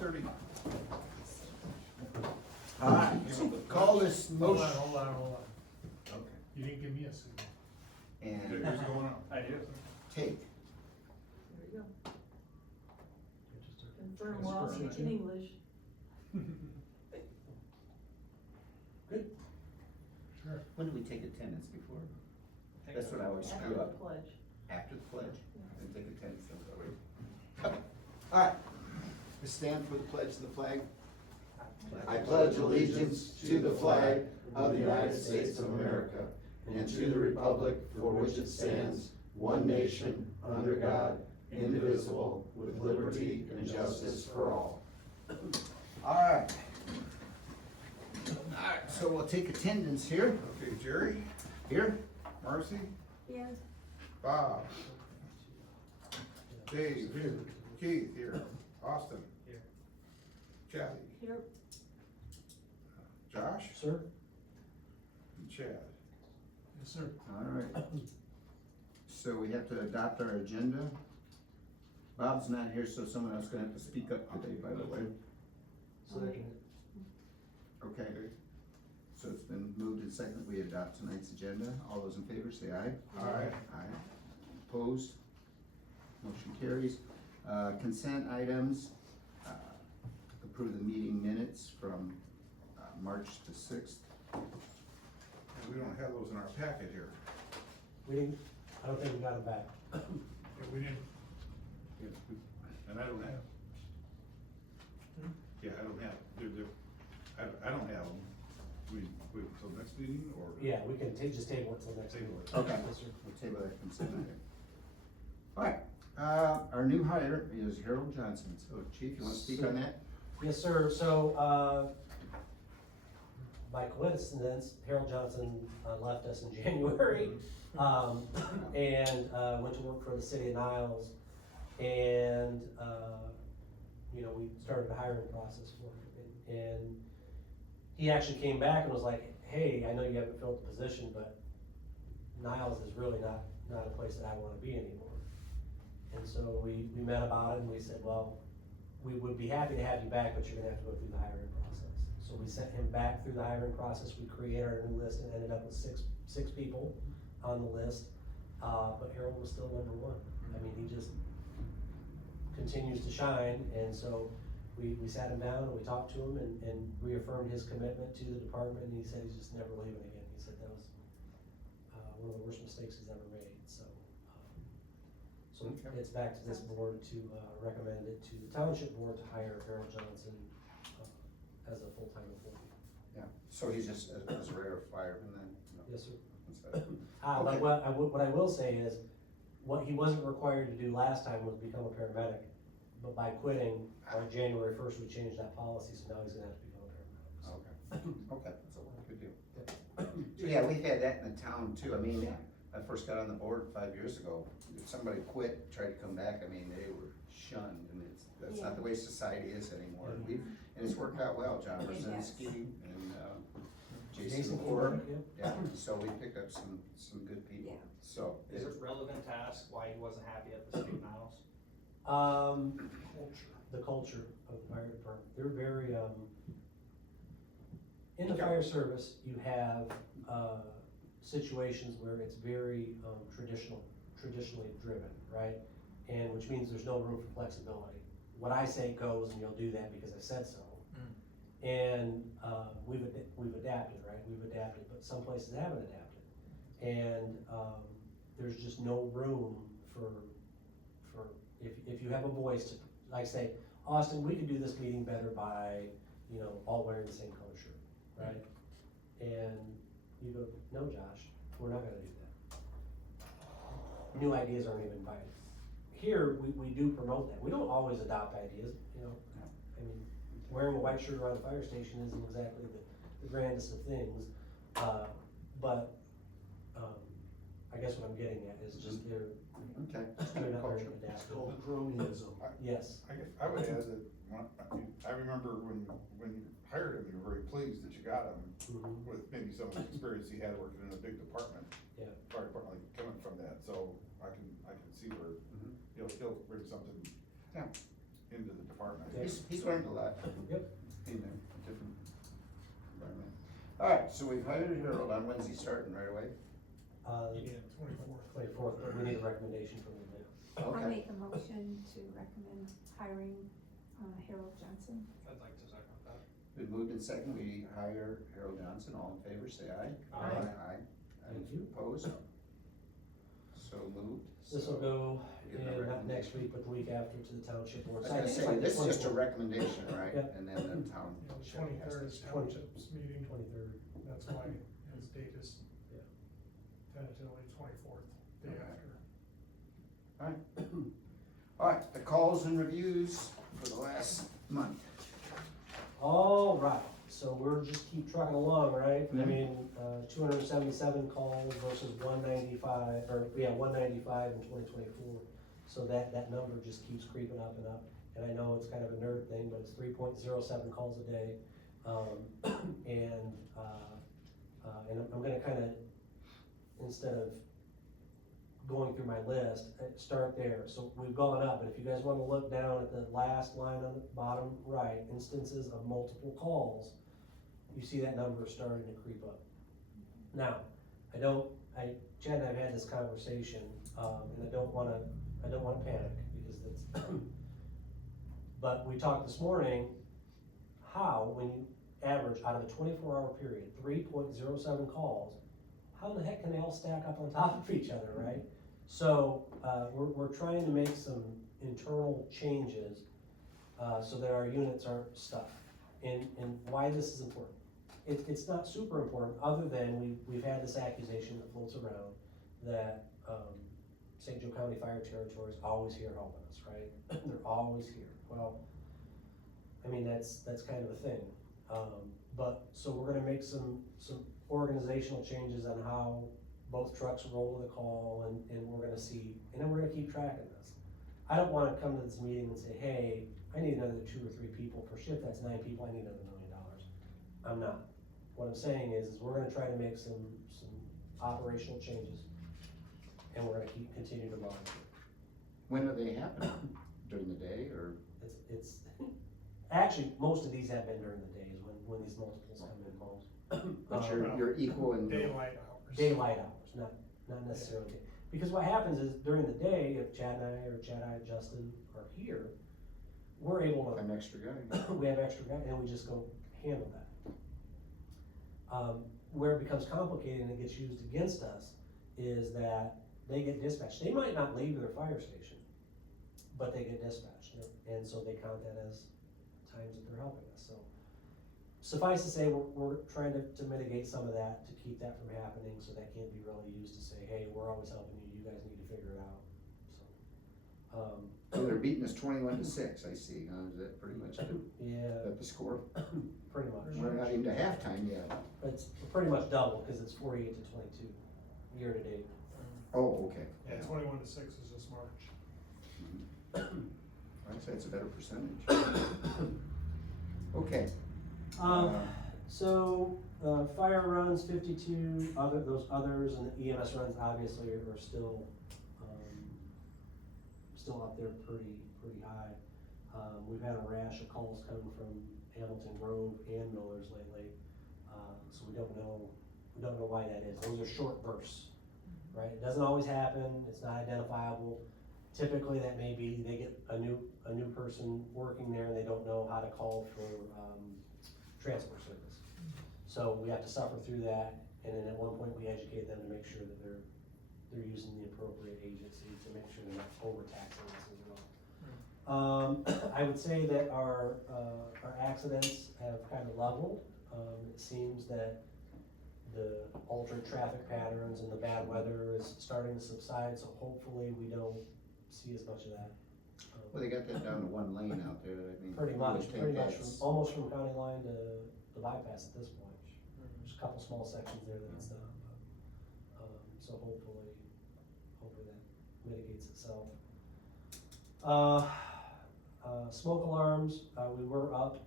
6:30. All right, call this Hold motion. on. Okay. You didn't give me a signal. And Who's going on? I do. take. There you go. Register. Confirm while speaking English. Sure. When do we take attendance before? That's what I always After screw the up. pledge. After the pledge? Yeah. Then take attendance, then go away. Okay. All right. We stand for the pledge of the flag. I pledge allegiance to the flag of the United States of America and to the republic for which it stands, one nation, under God, indivisible, with liberty and justice for all. All right. All right, so we'll take attendance here. Okay, Jerry, Here. Marcy, Yes. Bob, Dave, Keith here, Austin. Here. Kathy, Here. Josh, Sir? and Chad. Yes, sir. All right. So we have to adopt our agenda. Bob's not here, so someone else gonna have to speak up today, by the way. Okay. So it's been moved and seconded, we adopt tonight's agenda. All those in favor say aye. Aye. Aye. Opposed? Motion carries. Consent items, approve the meeting minutes from, March the sixth. And we don't have those in our packet here. We didn't, I don't think we got them back. Yeah, we didn't. And I don't have. Yeah, I don't have, I don't have them. We, till next meeting or? Yeah, we can just table it till next week. Table it. Okay. Yes, sir. We'll table that consent item. All right, our new hire is Harold Johnson. So Chief, you wanna speak on that? Yes, sir. So, by coincidence, Harold Johnson left us in January, and went to work for the city of Niles. And, you know, we started the hiring process for him. And he actually came back and was like, hey, I know you haven't filled the position, but Niles is really not a place that I wanna be anymore. And so we met about it and we said, well, we would be happy to have you back, but you're gonna have to go through the hiring process. So we sent him back through the hiring process, we created our new list and ended up with six people on the list. But Harold was still number one. I mean, he just continues to shine, and so we sat him down and we talked to him and reaffirmed his commitment to the department, and he said he's just never leaving again. He said that was, one of the worst mistakes he's ever made, so. So it's back to this board to, recommend it to the township board to hire Harold Johnson, as a full-time employee. Yeah, so he's just as a regular fireman then? No. Yes, sir. Instead of- But Okay. what I will say is, what he wasn't required to do last time was become a paramedic. But by quitting, on January first, we changed that policy, so now he's gonna have to become a paramedic. So, Okay, that's a good deal. So yeah, we've had that in the town too. I mean, I first got on the board 5 years ago. If somebody quit, tried to come back, I mean, they were shunned, and that's not the way society is anymore. And it's worked out well, John Brzezinski and, Jason Ford. Yeah, so we picked up some good people, so. Is it relevant to ask why he wasn't happy at the City of Niles? The culture of the fire department, they're very, in the fire service, you have, situations where it's very, traditionally driven, right? And which means there's no room for flexibility. What I say goes and you'll do that because I said so. And, we've adapted, right? We've adapted, but some places haven't adapted. And, there's just no room for, if you have a voice to, like say, Austin, we could do this meeting better by, you know, all wearing the same color shirt, right? And you go, no, Josh, we're not gonna do that. New ideas aren't even invited. Here, we do promote that. We don't always adopt ideas, you know. I mean, wearing a white shirt around the fire station isn't exactly the grandest of things. But, I guess what I'm getting at is just they're Okay. not very adaptable. Called cronyism. Yes. I guess I would add that, I remember when you hired him, you were very pleased that you got him Mhm. with maybe some of the experience he had working in a big department. Yeah. Fire department, like coming from that, so I can see where Mhm. he'll bring something. Yeah. into the department. He's learned a lot. Yep. Being there, different environment. All right, so we've hired Harold. On when's he starting, right away? Yeah, 24th. 24th, but we need a recommendation from the mayor. I'll Okay. make a motion to recommend hiring Harold Johnson. I'd like to second that. Been moved in second, we hire Harold Johnson. All in favor, say aye. Aye. Aye. Thank you. Opposed? So moved. This will go Give in, a not next recommendation. week, but the week after to the township board. I was gonna It's say, like the this is just a 24th. recommendation, right? Yep. And then the town. You know, the should has 23rd to- is township's meeting, 23rd. that's why his date is Yeah. tentatively 24th, day Okay. after. All right, the calls and reviews for the last month. All right, so we're just keep trucking along, right? I Mhm. mean, 277 calls versus 195, or, yeah, 195 in 2024. So that number just keeps creeping up and up. And I know it's kind of a nerd thing, but it's 3.07 calls a day. And I'm gonna kind of, instead of going through my list, start there. So we've gone up, and if you guys wanna look down at the last line on the bottom right, instances of multiple calls, you see that number starting to creep up. Now, Chad and I have had this conversation, and I don't wanna panic, because that's, but we talked this morning, how, when you average out of a 24-hour period, 3.07 calls, how the heck can they all stack up on top of each other, right? So, we're trying to make some internal changes, so that our units aren't stuck. And why this is important. It's not super important, other than we've had this accusation that floats around that, St. Joe County Fire Territory is always here helping us, right? They're always here. Well, I mean, that's kind of a thing. But, so we're gonna make some organizational changes on how both trucks roll to the call, and we're gonna see, and then we're gonna keep tracking this. I don't wanna come to this meeting and say, hey, I need another 2 or 3 people per shift, that's 9 people, I need another $1 million. I'm not. What I'm saying is we're gonna try to make some operational changes, and we're gonna continue to monitor. When do they happen? During the day or? It's, actually, most of these have been during the days when these multiples come in calls. But you're equal in. Daylight hours. Daylight hours, not necessarily, because what happens is during the day, if Chad and I, Justin are here, we're able An extra guy. to, we have extra guys, and we just go handle that. Where it becomes complicated and it gets used against us is that they get dispatched. They might not leave their fire station, but they get dispatched, and so they count that as times that they're helping us, so. Suffice to say, we're trying to mitigate some of that, to keep that from happening, so that can't be really used to say, hey, we're always helping you, you guys need to figure it out, so. So they're beating us 21-6, I see, huh? Is that pretty much Yeah, the score? pretty much. We're not even to halftime yet. It's pretty much double, cause it's 48 to 22, year to date. Oh, okay. Yeah, 21 to 6 is just March. I'd say it's a better percentage. Okay. So, fire runs 52, those others, and the EMS runs obviously are still, still up there pretty high. We've had a rash of calls coming from Hamilton Grove and Millers lately, so we don't know why that is. Those are short bursts, right? It doesn't always happen, it's not identifiable. Typically, that may be they get a new person working there and they don't know how to call for, transport service. So we have to suffer through that, and then at one point we educate them to make sure that they're using the appropriate agency to make sure they're not overtaxing us as well. I would say that our accidents have kind of leveled. It seems that the altered traffic patterns and the bad weather is starting to subside, so hopefully we don't see as much of that. Well, they got that down to one lane out there, I mean. Pretty I would much, think that's- almost from county line to the bypass at this point. There's a couple small sections there that it's not, but, so hopefully that mitigates itself. Smoke alarms, we were up,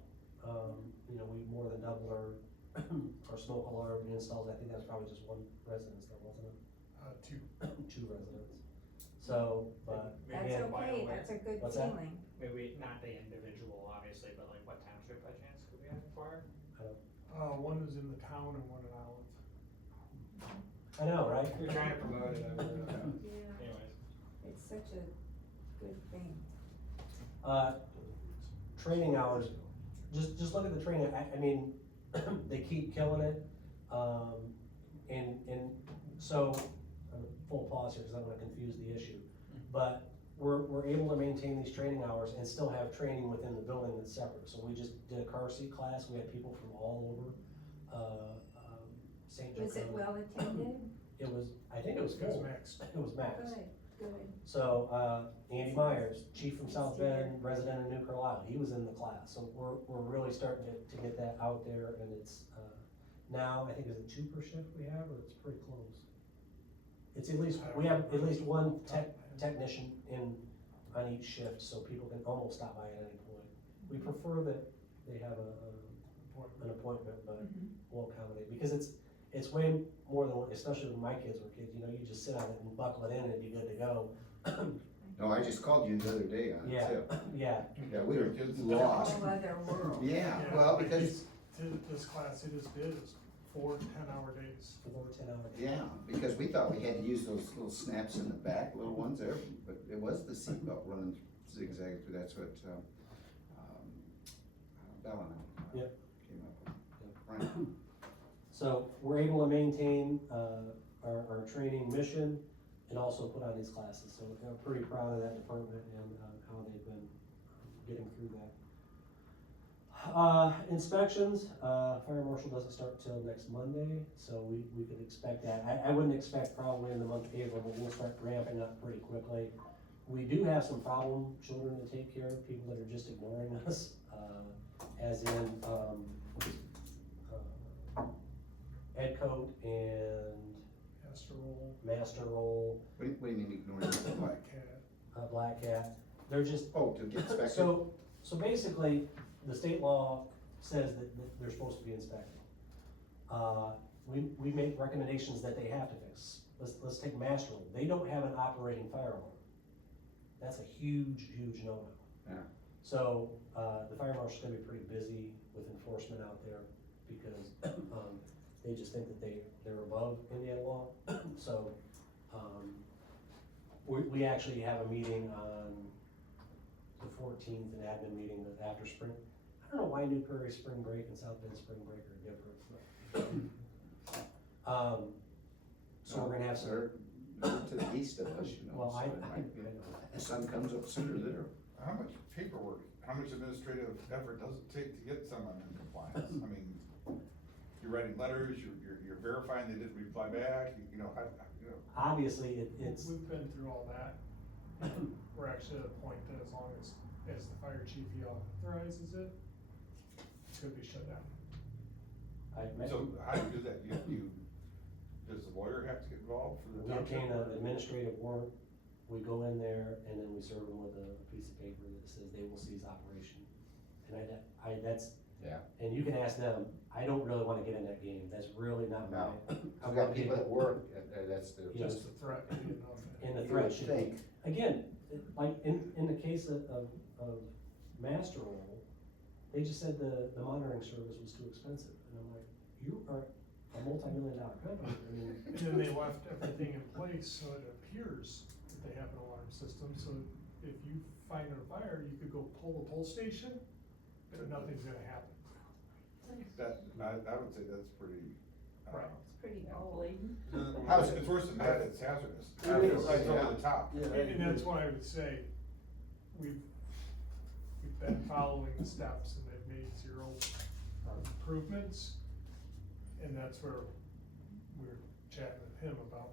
we more than doubled our smoke alarm installs. I think that was probably just one residence there, wasn't it? 2. 2 residents. So, but That's again, okay, that's a good What's that? feeling. Maybe not the individual, obviously, but like what township by chance could we have for? One is in the town and one in Island. I know, right? We're trying to promote it, Yeah. anyways. It's such a good thing. Training hours, just look at the training, I mean, they keep killing it. And so, full pause here, cause I don't wanna confuse the issue. But we're able to maintain these training hours and still have training within the building that's separate. So we just did a car seat class, we had people from all over, St. Joe Was it County. well attended? It was, I think it was It was full. mixed. It was max. Good, good. So, Andy Myers, chief from South Bend, resident of New Carlisle, he was in the class, so we're really starting to get that out there, and it's, now, I think is it 2 per shift we have, or it's pretty close? It's at least, we have at least one technician in, on each shift, so people can almost stop by at any point. We prefer that they have an appointment, but we'll accommodate, because it's way more than, especially when my kids were kids, you know, you just sit on it and buckle it in and you're good to go. No, I just called you the other day on it Yeah, too. yeah, Yeah, we were It's a lost. whole other world. Yeah, well, because, This class, it is 4 10-hour days. 4 to 10 hours. yeah, because we thought we had to use those little snaps in the back, little ones there, but it was the seatbelt running zigzag through, that's what, Bell and I Yep. came up with. Right. So we're able to maintain, our training mission and also put on these classes, so we're pretty proud of that department and, how they've been getting through that. Inspections, fire marshal doesn't start till next Monday, so we could expect that. I wouldn't expect probably in the month of April, but we'll start ramping up pretty quickly. We do have some problem children to take care of, people that are just ignoring us, as in, Ed Coat and Master roll, Master Roll, What do you mean ignoring the black? cat. Black Cat, they're just, Oh, to get inspected? so basically, the state law says that they're supposed to be inspected. We make recommendations that they have to fix. Let's take Master Roll, they don't have an operating fire alarm. That's a huge no-no. Yeah. So, the fire marshal's gonna be pretty busy with enforcement out there because, they just think that they're above Indiana law. So, we actually have a meeting on the 14th, an admin meeting with after spring. I don't know why New Prairie spring break and South Bend spring break are different, but, so we're gonna have some, They're to the east of us, you know. well, so I it might be- The sun comes up sooner there. How much paperwork, how much administrative effort does it take to get someone in compliance? I mean, you're writing letters, you're verifying they didn't reply back, you know, obviously, it's, We've been through all that. We're actually at a point that as long as the fire chief authorizes it, it could be shut down. so how do you do that? Does the lawyer have to get involved for the we obtain township? an administrative warrant, we go in there, and then we serve them with a piece of paper that says they will cease operation. And that's, Yeah. and you can ask them, I don't really wanna get in that game, that's really not my. No. I've got people that work, that's the. Yeah. Just the threat to be enough. And the You threat would should think. be, again, like, in the case of Master Roll, they just said the monitoring service was too expensive, and I'm like, you are a multi-million-dollar company, I mean, And then they left everything in place, so it appears that they have an alarm system, so if you find a fire, you could go pull the pull station, but nothing's gonna happen. That, I would say that's pretty, Right. It's pretty Yeah. bold. How's it's worse than that, it's hazardous. It is, It's yeah. over the top. And that's why I would say, we've been following the steps and they've made 0 improvements. And that's where we're chatting with him about,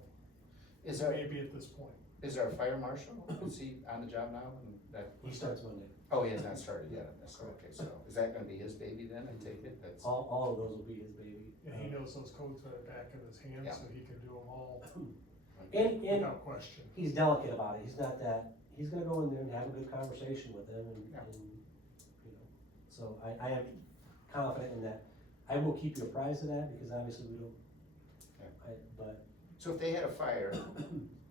Is our, maybe at this point. is our fire marshal, is he on the job now? And that, he starts Monday. oh, he has not started yet, that's, okay, so, is that gonna be his baby then, I take it, that's? All of those will be his baby. And he knows those codes are back in his hand, Yeah. so he can do them all And without question. he's delicate about it, he's not that, he's gonna go in there and have a good conversation with them and, Yeah. you know, so I am confident in that. I will keep you apprised of that, because obviously we don't, Yeah. but So if they had a fire,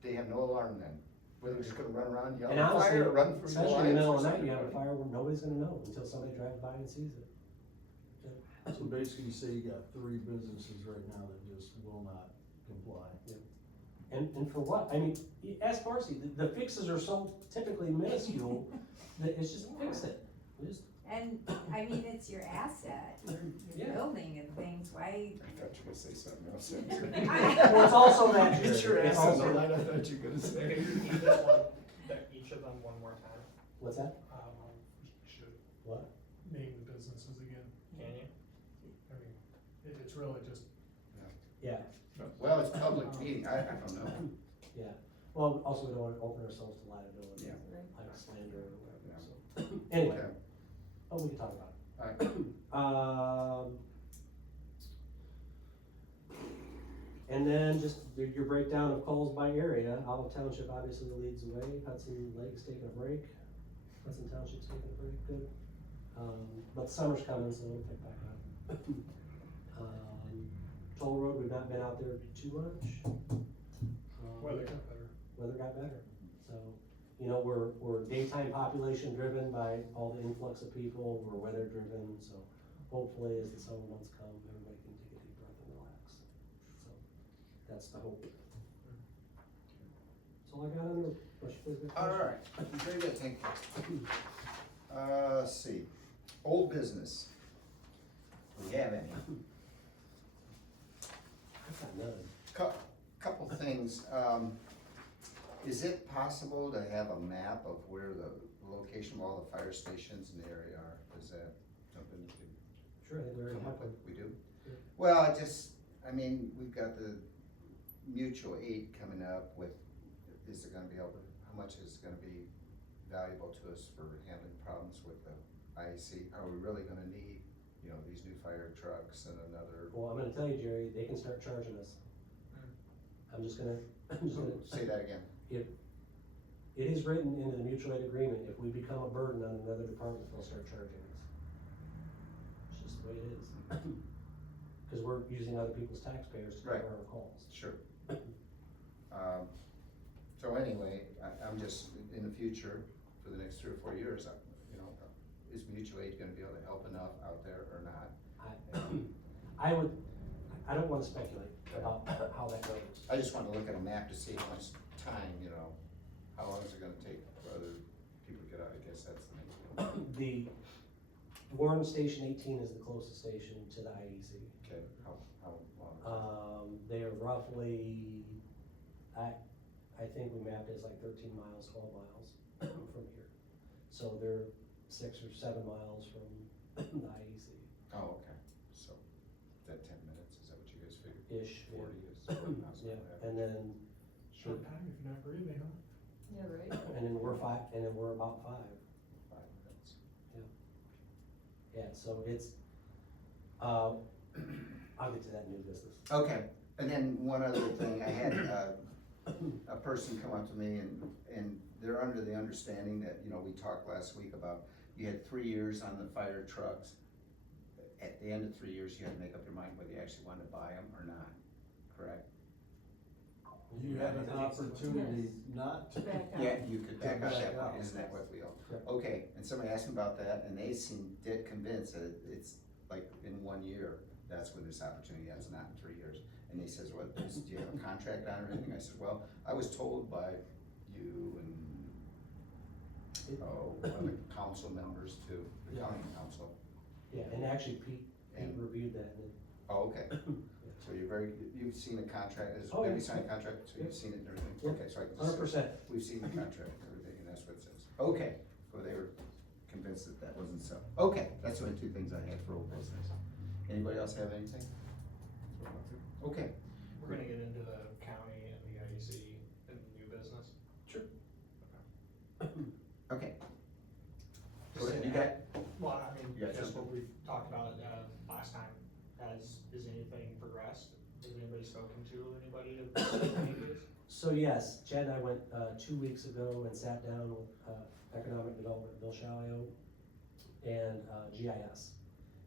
they have no alarm then, Were they just gonna run around And yelling honestly, fire, run for your especially in the middle of lives the or night, you have a something? fire where nobody's gonna know until somebody drives by and sees it. So basically, you say you got 3 businesses right now that just will not comply. And for what? I mean, ask Marcy, the fixes are so typically minuscule that it's just fix it. Just, And, I mean, it's your asset, your Yeah. building and things, why? I thought you were gonna say something else. well, it's also that, It's your it's ass on also, the line, I thought you were gonna say. Maybe repeat that one, each of them one more time, what's that? Should What? name the businesses again. can you? I mean, it's really just, Yeah, Well, it's public meeting, I don't know. yeah. Well, also we don't wanna open ourselves to liability, Yeah. like slander or Yeah. whatever, so. Anyway, Okay. oh, we can talk about Alright. it. And then just your breakdown of calls by area, Olive Township obviously leads the way, Hudson Lake's taking a break, Hudson Township's taking a break, good. But summer's coming, so it'll pick back up. Toll Road, we've not been out there too much. weather got better. Weather got better, so, you know, we're daytime population driven by all the influx of people, we're weather driven, so hopefully as the summer months come, everybody can take a deep breath and relax. So, that's the hope. That's all I got on the, Alright, very good, thank you. Let's see, old business. Do we have any? I've got none. Couple things, is it possible to have a map of where the location of all the fire stations in the area are? Is that something you can Sure, I think we already come have up one. with? We do? Yeah. Well, I mean, we've got the mutual aid coming up with, is it gonna be able, how much is gonna be valuable to us for handling problems with the IEC? Are we really gonna need, you know, these new fire trucks and another? Well, I'm gonna tell you, Jerry, they can start charging us. I'm just gonna Say that again. If it is written into the mutual aid agreement, if we become a burden on another department, they'll start charging us. It's just the way it is. Cause we're using other people's taxpayers to Right. cover our calls. Sure. So anyway, I'm just, in the future, for the next 3 or 4 years, you know, is mutual aid gonna be able to help enough out there or not? I don't wanna speculate about how that goes. I just wanted to look at a map to see how much time, you know, how long is it gonna take for other people to get out, I guess that's the main thing. The Warren Station 18 is the closest station to the IEC. Okay, how long? They are roughly, I think we mapped it as like 13 miles, 12 miles from here. So they're 6 or 7 miles from the IEC. Oh, okay, so, is that 10 minutes, is that what you guys figured? Ish, yeah. 40 is 40 miles. Yeah, and then, Short time if you're not breathing, huh? Yeah, right. and then we're about 5. 5 minutes. Yeah, so it's, I'll get to that new business. Okay, and then one other thing, I had, a person come up to me and they're under the understanding that, you know, we talked last week about, you had 3 years on the fire trucks. At the end of 3 years, you had to make up your mind whether you actually wanted to buy them or not, correct? You have an opportunity not to. Back out. Yeah, you could back up that Back out. point, isn't that what we all? Correct. Okay, and somebody asked me about that, and they seem dead convinced that it's like in 1 year, that's when this opportunity ends, not in 3 years. And he says, what, do you have a contract on or anything? I said, well, I was told by you and, one of the council members too, the Yeah. county council. Yeah, and actually Pete And- reviewed that, and Oh, okay, so you've seen the contract, Oh, have yeah. you signed a contract, so Yeah. you've seen it and everything? Yeah. Okay, so I can just. 100%. We've seen the contract and everything, and that's what it says. Okay, so they were convinced that that wasn't so. Okay, that's the only 2 things I had for old business. Anybody else have anything? Okay. We're gonna get into the county and the IEC and new business. Sure. Okay. Just Go ahead, to you got, add- Well, I mean, You got just something? what we talked about, last time, is anything progressed? Has anybody spoken to anybody to make changes? So yes, Chad and I went 2 weeks ago and sat down with Economic Development, Bill Shalio, and GIS.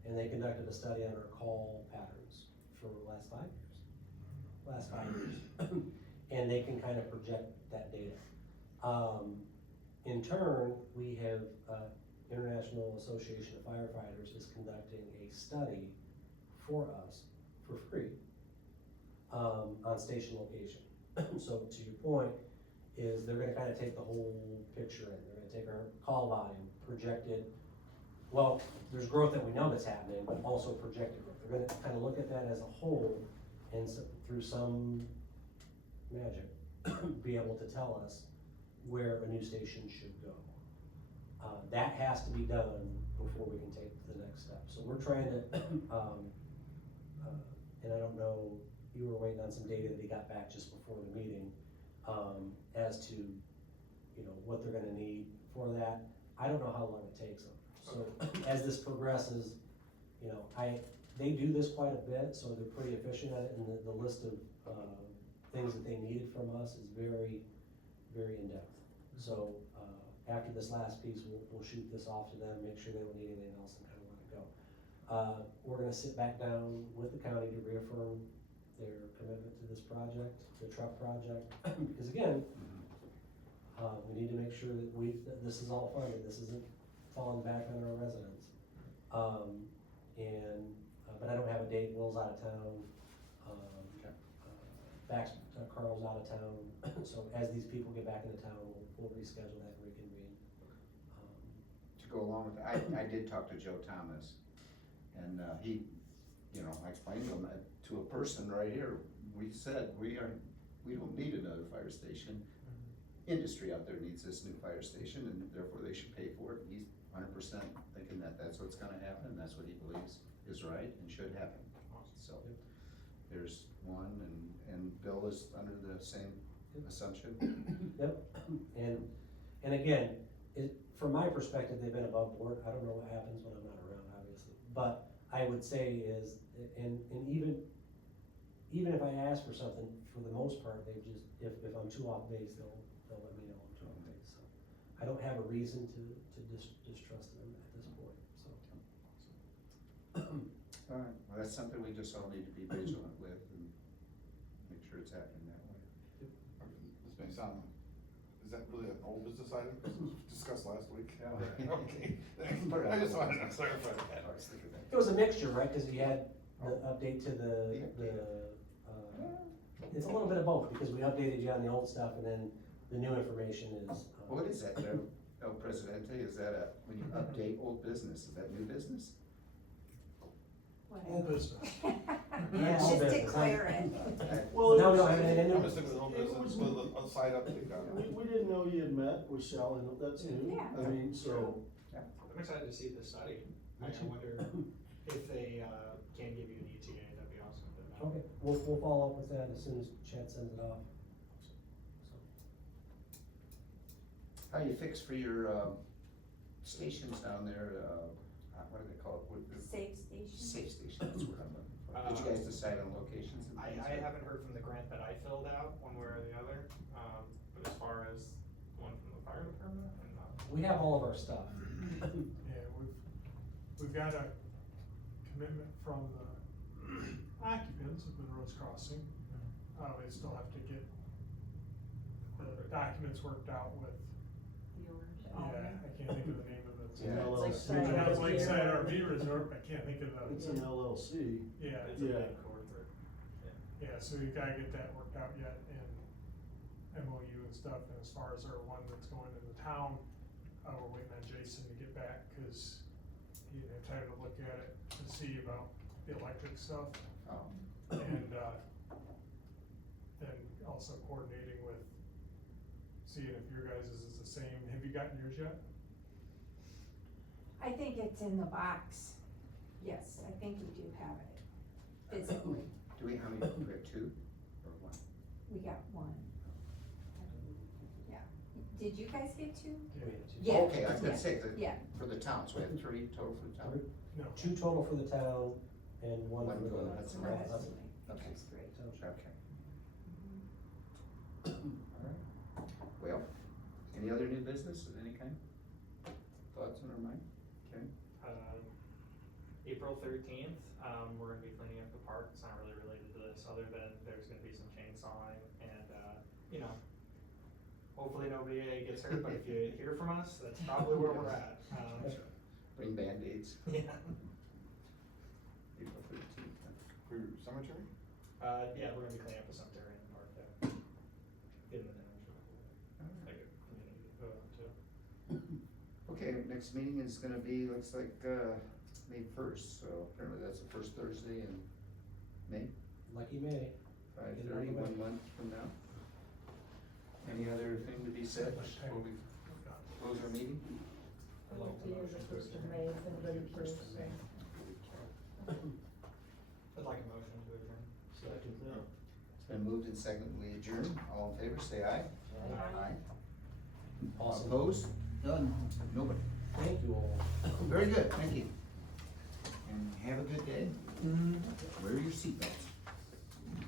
And they conducted a study on our call patterns for the last 5 years. And they can kind of project that data. In turn, we have, International Association of Firefighters is conducting a study for us for free, on station location. So to your point, is they're gonna kinda take the whole picture in, they're gonna take our call volume, projected, well, there's growth that we know that's happening, but also projected growth. They're gonna kinda look at that as a whole, and so, through some magic, be able to tell us where a new station should go. That has to be done before we can take the next step. So we're trying to, and I don't know, you were waiting on some data that he got back just before the meeting, as to, you know, what they're gonna need for that. I don't know how long it takes them. So as this progresses, you know, they do this quite a bit, so they're pretty efficient at it, and the list of, things that they needed from us is very, very in-depth. So, after this last piece, we'll shoot this off to them, make sure they don't need anything else, and kind of let it go. We're gonna sit back down with the county to reaffirm their commitment to this project, the truck project, because again, we need to make sure that this is all funded, this isn't falling back on our residents. But I don't have a date, Will's out of town, Carl's out of town, so as these people get back into town, we'll reschedule that and reconvene. To go along with that, I did talk to Joe Thomas, and, he, you know, I explained to him, to a person right here, we said, we don't need another fire station. Industry out there needs this new fire station, and therefore they should pay for it. He's 100% thinking that that's what's gonna happen, and that's what he believes is right and should happen. So, there's one, and Bill is under the same assumption. Yep, and again, from my perspective, they've been above board. I don't know what happens when I'm not around, obviously, but I would say is, and even if I ask for something, for the most part, they just, if I'm too off base, they'll let me know I'm too off base, so. I don't have a reason to distrust them at this point, so. All right, well, that's something we just all need to be vigilant with and make sure it's happening that way. This may sound, is that really an old business item? Because it was discussed last week. Yeah. Okay, thanks. I just wanted to clarify that. I was thinking that. It was a mixture, right, cause you had the update to it's a little bit of both, because we updated you on the old stuff, and then the new information is. What is that, El Presidente, is that when you update old business, is that new business? Whole business. Yeah, Just business. declare it. Well, Now we don't have anything I'm new. just thinking of the old business with a side update on it. We didn't know you had met with Sally, that's new. Yeah. I mean, so, I'm excited to see this study. I wonder if they, can give you an ETA, that'd be awesome. But, Okay, we'll follow up with that as soon as Chad sends it off. How you fix for your, stations down there, what do they call it? Safe station. Safe station, that's what I'm looking for. Did you guys decide on locations and things? I haven't heard from the grant that I filled out, one way or the other, but as far as one from the fire department, I'm not. We have all of our stuff. Yeah, we've got a commitment from the occupants of Monroe's Crossing. They still have to get the documents worked out with, yeah, I can't think of the name of it. it's an Yeah. LLC. I know it's Lakeside RV Resort, but I can't think of It's an the, LLC. yeah, It's a Yeah. big corporate. yeah, so we've gotta get that worked out yet in MOU and stuff, and as far as our one that's going into town, we're waiting on Jason to get back, cause he didn't have time to look at it and see about the electric stuff. Oh, And, then also coordinating with, seeing if your guys' is the same, have you gotten yours yet? I think it's in the box. Yes, I think we do have it physically. do we, how many, do we have two or one? We got one. Yeah. Did you guys get two? Yeah. Yeah. Okay, I was gonna Yeah. say, Yeah. for the town, so we have 3 total for the town? No. 2 total for the town and 1 One for for the. the Hudson Hudson. Valley. Which is great. Okay. Alright, well, any other new business of any kind? Thoughts on our mind? Okay. April 13th, we're gonna be cleaning up the park, it's not really related to this, other than there's gonna be some chainsawing and, you know, hopefully nobody gets hurt, but if you hear from us, that's probably where we're at. Bring Band-Aids. Yeah. April 13th. For your cemetery? Yeah, we're gonna be cleaning up the cemetery in North Dip. Getting the damage removed. Like a community, too. Okay, next meeting is gonna be, looks like, May 1st, so apparently that's the first Thursday in May, Lucky May. 5:30, 1 month from now. Any other thing to be said before we close our meeting? I'd like to use the first of May, if anybody cares. First of May. I'd like a motion to adjourn. It's been moved and seconded, we adjourn, all in favor, say aye. Aye. Awesome. Opposed? None, nobody. Thank you all. Very good, thank you. And have a good day. Wear your seatbelts.